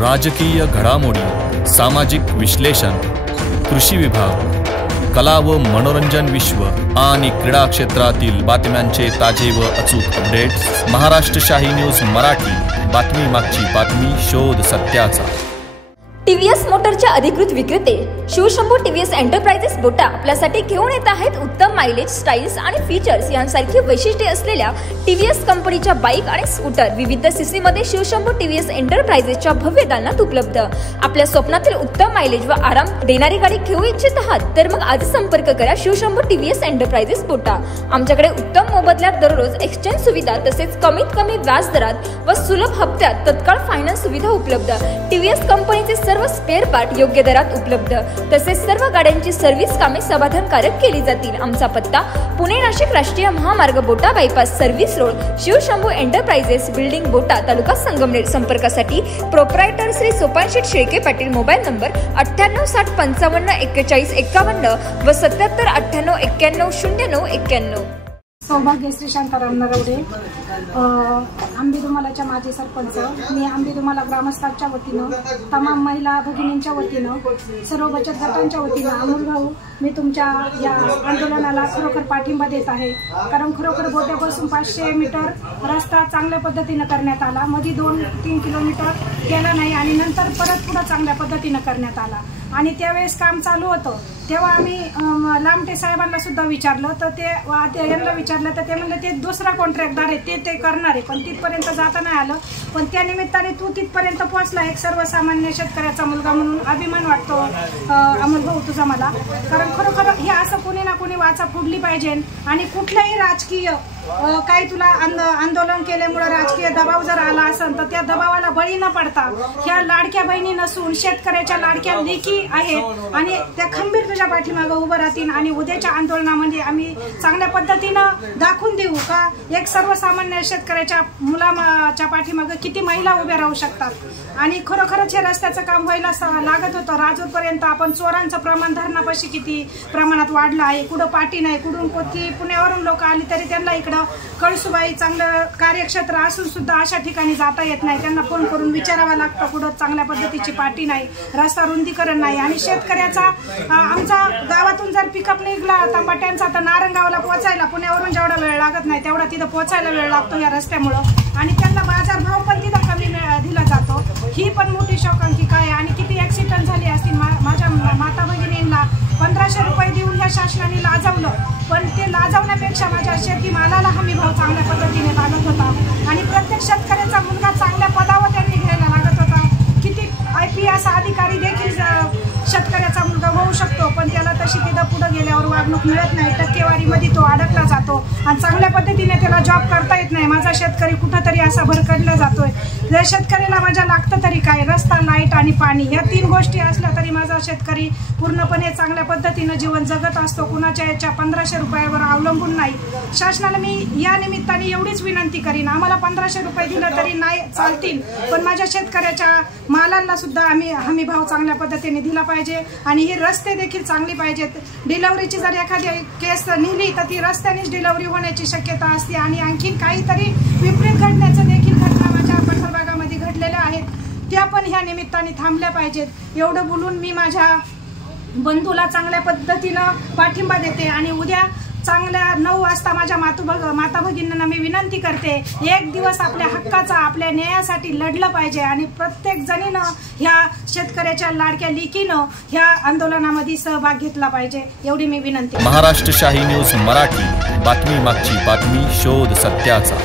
राजकीय घडामोडी, सामाजिक विश्लेषण, कृषी विभाग, कला व मनोरंजन विश्व आणि क्रीडा क्षेत्रातील बातम्यांचे ताजे व अचूक अपडेट्स महाराष्ट्र शाही न्यूज मराठी। बातमी मागची बातमी, शोध सत्याचा। टीव्हीएस मोटरच्या अधिकृत विक्रेते शिवशंभू टीव्हीएस एंटरप्राइजेस बोटा आपल्यासाठी घेऊन येत आहेत उत्तम मायलेज, स्टाईल्स आणि फीचर्स यांसारखी वैशिष्ट्ये असलेल्या टीव्हीएस कंपनीच्या बाईक आणि स्कूटर विविध सीसी मध्ये शिवशंभू टीव्हीएस एंटरप्राइजेसच्या भव्य दालनात उपलब्ध। आपल्या स्वप्नातील उत्तम मायलेज व आराम देणारी गाडी घेऊ इच्छित आहात तर मग आज संपर्क करा शिवशंभू टीव्हीएस एंटरप्राइजेस बोटा। आमच्याकडे उत्तम मोबदल्यात दररोज एक्सचेंज सुविधा तसेच कमीत कमी व्याज दरात व सुलभ हप्त्यात तत्काळ फायनान्स सुविधा उपलब्ध। टीव्हीएस कंपनीचे सर्व स्पेअर पार्ट योग्य दरात उपलब्ध तसेच सर्व गाड्यांची सर्व्हिस कामे समाधानकारक केली जातील। आमचा पत्ता पुणे नाशिक राष्ट्रीय महामार्ग Bota bypass service road, Shivshambhu enterprises building Bota, taluka Sangamner. संपर्कासाठी proprietor Shri Sopansheth Shelke Patil, mobile number 98 60 55 41 51 व 77 98 91 09 91। सौभाग्यश्री शांताराम नरवडे, आंबेदुमालाच्या माजी सरपंच। मी आंबेदुमाला ग्रामस्थांच्या वतीनं, तमाम महिला भगिनींच्या वतीनं, सर्व बचत गटांच्या वतीनं अमोल भाऊ, मी तुमच्या या आंदोलनाला खरोखर पाठिंबा देत आहे। कारण खरोखर बोट्यापासून 500 मीटर रस्ता चांगल्या पद्धतीनं करण्यात आला, मध्ये 2-3 किलोमीटर केला नाही आणि नंतर परत पुढे चांगल्या पद्धतीनं करण्यात आला। आणि त्यावेळेस काम चालू होतं तेव्हा आम्ही लामटे साहेबांना सुद्धा विचारलं, तर ते यांना विचारलं तर ते म्हणले ते दुसरा कॉन्ट्रॅक्टदार आहे, ते करणार आहे, पण तिथपर्यंत जाता नाही आलं। पण त्या निमित्ताने तू तिथपर्यंत पोहोचला, एक सर्वसामान्य शेतकऱ्याचा मुलगा म्हणून अभिमान वाटतो अमोल भाऊ तुझा मला। कारण खरोखर हे असं कोणी ना कोणी वाचा फुडली पाहिजे आणि कुठल्याही राजकीय काही तुला आंदोलन केल्यामुळे राजकीय दबाव जर आला असेल तर त्या दबावाला बळी न पडता ह्या लाडक्या बहिणी नसून शेतकऱ्याच्या लाडक्या लेकी आहेत आणि त्या खंबीर तुझ्या पाठीमागे उभं राहतील आणि उद्याच्या आंदोलनामध्ये आम्ही चांगल्या पद्धतीनं दाखवून देऊ का एक सर्वसामान्य शेतकऱ्याच्या मुलाच्या पाठीमागे किती महिला उभ्या राहू शकतात। आणि खरोखरच हे रस्त्याचं काम व्हायला लागत होतं। राजूरपर्यंत आपण चोरांचं प्रमाण धरणापाशी किती प्रमाणात वाढलं आहे, कुठं पाटी नाही, कुठून कोणती पुण्यावरून लोक आली तरी त्यांना इकडं कळसुबाई चांगलं कार्यक्षेत्र असून सुद्धा अशा ठिकाणी जाता येत नाही, त्यांना फोन करून विचारावं लागतं, कुठं चांगल्या पद्धतीची पाटी नाही, रस्ता रुंदीकरण नाही। आणि शेतकऱ्याचा आमचा गावातून जर पिकअप निघला तांबाट्यांचा तर नारंगावला पोहोचायला पुण्यावरून जेवढा वेळ लागत नाही तेवढा तिथं पोहोचायला वेळ लागतो या रस्त्यामुळं। आणि त्यांना बाजारभाव पण तिथं कमी दिला जातो, ही पण मोठी शोकांतिका आहे। आणि किती ऍक्सिडेंट झाले असतील, माझ्या माता भगिनींना 1500 रुपये देऊन ह्या शासनाने लाजवलं, पण ते लाजवण्यापेक्षा माझ्या शेतीमालाला हमी भाव चांगल्या पद्धतीने लागत होता आणि प्रत्येक शेतकऱ्याचा मुलगा चांगल्या पदावर त्यांनी घ्यायला लागत होता। किती IPS अधिकारी देखील शेतकऱ्याचा मुलगा होऊ शकतो, पण त्याला तशी तिथं पुढे गेल्यावर वागणूक मिळत नाही, टक्केवारीमध्ये तो अडकला जातो आणि चांगल्या पद्धतीने त्याला जॉब करता येत नाही। माझा शेतकरी कुठंतरी असा भरकटला जातोय। जर शेतकऱ्याला माझ्या लागतं तरी काय, रस्ता, लाईट आणि पाणी, या 3 गोष्टी असल्या तरी माझा शेतकरी पूर्णपणे चांगल्या पद्धतीनं जीवन जगत असतो, कुणाच्या याच्या 1500 रुपयावर अवलंबून नाही। शासनाला मी या निमित्ताने एवढीच विनंती करीन, आम्हाला 1500 रुपये दिलं तरी नाही चालतील, पण माझ्या शेतकऱ्याच्या मालांना सुद्धा आम्ही हमी भाव चांगल्या पद्धतीने दिला पाहिजे आणि हे रस्ते देखील चांगली पाहिजेत। डिलिव्हरीची जर एखादी केस नेली तर ती रस्त्यानेच डिलिव्हरी होण्याची शक्यता असते आणि आणखीन काहीतरी विपरीत घडण्याचं देखील घटना माझ्या पठार भागामध्ये घडलेल्या आहेत, त्या पण ह्या निमित्ताने थांबल्या पाहिजेत। एवढं बोलून मी माझ्या बंधूला चांगल्या पद्धतीनं पाठिंबा देते आणि उद्या चांगल्या 9 वाजता माझ्या माता भगिनींना मी विनंती करते, एक दिवस आपल्या हक्काचा, आपल्या न्यायासाठी लढलं पाहिजे आणि प्रत्येक जणीनं ह्या शेतकऱ्याच्या लाडक्या लेकीनं ह्या आंदोलनामध्ये सहभाग घेतला पाहिजे, एवढी मी विनंती। महाराष्ट्र शाही न्यूज मराठी, बातमी मागची बातमी, शोध सत्याचा।